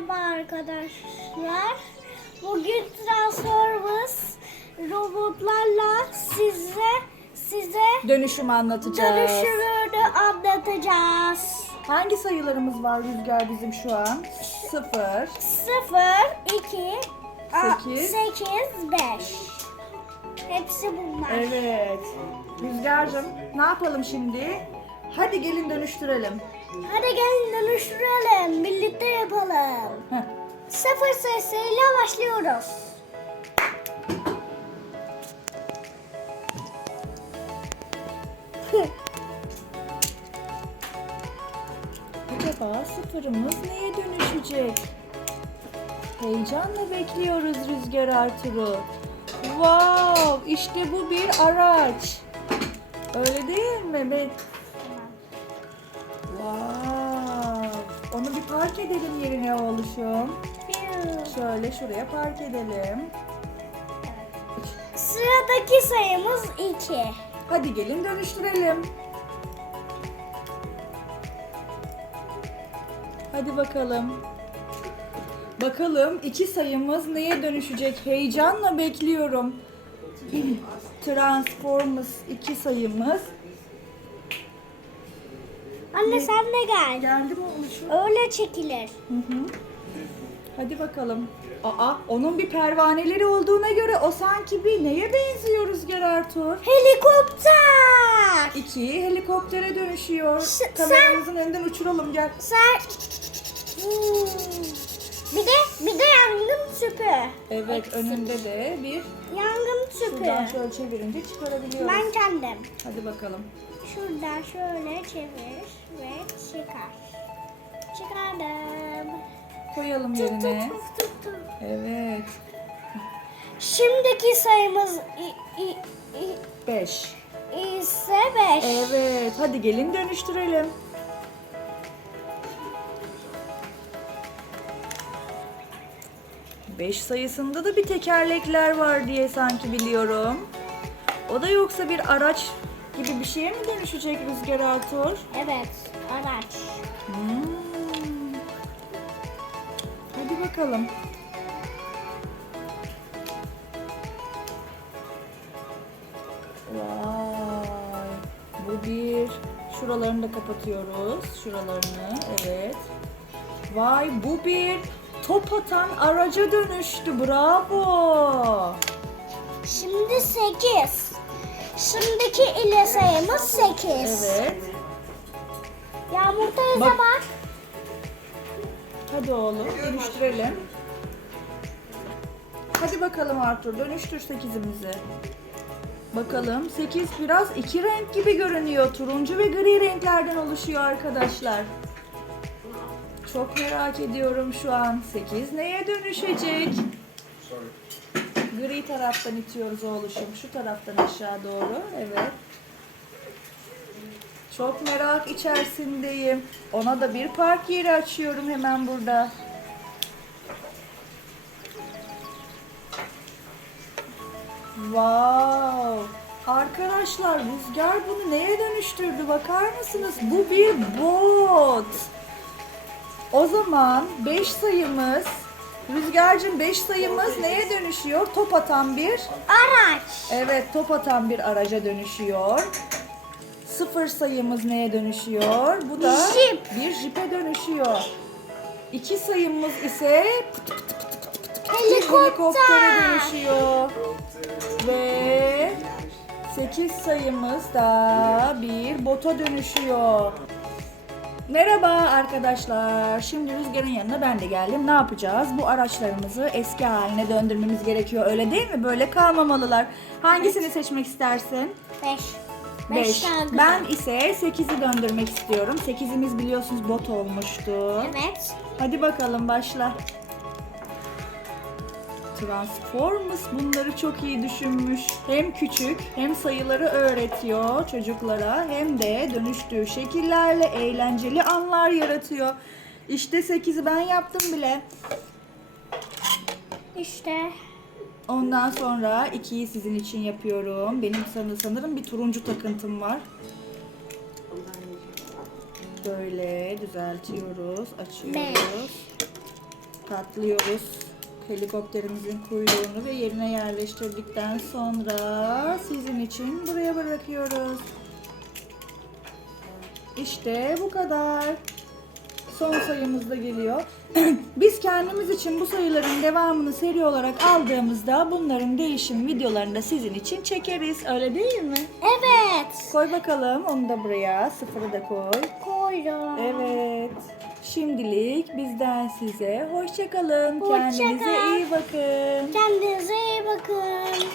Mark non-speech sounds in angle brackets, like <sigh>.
Merhaba arkadaşlar. Bugün Transformers robotlarla size size Dönüşümü anlatacağız. dönüşümünü anlatacağız. Hangi sayılarımız var Rüzgar bizim şu an? 0, 0, 2, Sekiz. 8, 5. Hepsi bunlar. Evet. Rüzgar'cığım ne yapalım şimdi? Hadi gelin dönüştürelim. Hadi gelin dönüştürelim. Birlikte yapalım. Heh. Sıfır sayısıyla başlıyoruz. Acaba sıfırımız neye dönüşecek? Heyecanla bekliyoruz Rüzgar Artur'u. Wow, işte bu bir araç. Öyle değil mi? Be? Wow. Onu bir park edelim yerine oğluşum. Şöyle şuraya park edelim. Sıradaki sayımız 2. Hadi gelin dönüştürelim. Hadi bakalım. Bakalım iki sayımız neye dönüşecek? Heyecanla bekliyorum. Transformers iki sayımız. Anne sen de gel. Geldi mi oluşum? Öyle çekilir. Hı hı. Hadi bakalım. Aa, onun bir pervaneleri olduğuna göre o sanki bir neye benziyor Rüzgar Ertuğrul? Helikopter. İki helikoptere dönüşüyor. Ş- Kameramızın önünden uçuralım gel. Sen... Bir de bir de yangın tüpü. Evet Eksik. önünde de bir Yangın şuradan tüpü. şöyle çevirince çıkarabiliyoruz. Ben kendim. Hadi bakalım. Şuradan şöyle çevir ve çıkar. Çıkardım. Koyalım Tut tut yerine. tut tut tut. Evet. Şimdiki sayımız i, i, i, Beş. ise 5. Evet. Hadi gelin dönüştürelim. Beş sayısında da bir tekerlekler var diye sanki biliyorum. O da yoksa bir araç gibi bir şeye mi dönüşecek Rüzgar Artur? Evet, araç. Hmm. Hadi bakalım. Vay. Bu bir. Şuralarını da kapatıyoruz. Şuralarını. Evet. Vay bu bir top atan araca dönüştü. Bravo. Şimdi 8. Şimdiki ile sayımız 8. Evet. Yağmur teyze Bak. bak. Hadi oğlum dönüştürelim. Hadi bakalım Arthur dönüştür sekizimizi. Bakalım 8 biraz iki renk gibi görünüyor. Turuncu ve gri renklerden oluşuyor arkadaşlar. Çok merak ediyorum şu an. 8 neye dönüşecek? Gri taraftan itiyoruz oğluşum. Şu taraftan aşağı doğru. Evet. Çok merak içerisindeyim. Ona da bir park yeri açıyorum hemen burada. Wow! Arkadaşlar rüzgar bunu neye dönüştürdü bakar mısınız? Bu bir bot. O zaman 5 sayımız Rüzgar'cığım 5 sayımız neye dönüşüyor? Top atan bir Araç. Evet top atan bir araca dönüşüyor. Sıfır sayımız neye dönüşüyor? Bu da Jip. bir jipe dönüşüyor. İki sayımız ise pıt pıt pıt pıt pıt pıt bir Helikopter. helikoptere dönüşüyor. Ve 8 sayımız da bir bota dönüşüyor. Merhaba arkadaşlar. Şimdi Rüzgar'ın yanına ben de geldim. Ne yapacağız? Bu araçlarımızı eski haline döndürmemiz gerekiyor. Öyle değil mi? Böyle kalmamalılar. Hangisini seçmek istersin? 5. 5. Ben ise 8'i döndürmek istiyorum. 8'imiz biliyorsunuz bot olmuştu. Evet. Hadi bakalım başla. Transformers bunları çok iyi düşünmüş. Hem küçük hem sayıları öğretiyor çocuklara hem de dönüştüğü şekillerle eğlenceli anlar yaratıyor. İşte 8'i ben yaptım bile. İşte Ondan sonra 2'yi sizin için yapıyorum. Benim sanı- sanırım bir turuncu takıntım var. Böyle düzeltiyoruz, açıyoruz. katlıyoruz. Helikopterimizin kuyruğunu ve yerine yerleştirdikten sonra sizin için buraya bırakıyoruz. İşte bu kadar. Son sayımız da geliyor. <clears throat> Biz kendimiz için bu sayıların devamını seri olarak aldığımızda bunların değişim videolarını da sizin için çekeriz. Öyle değil mi? Evet. Koy bakalım onu da buraya. Sıfırı da koy. Koydum. Evet. Şimdilik bizden size hoşçakalın. Hoşça Kendinize kal. iyi bakın. Kendinize iyi bakın.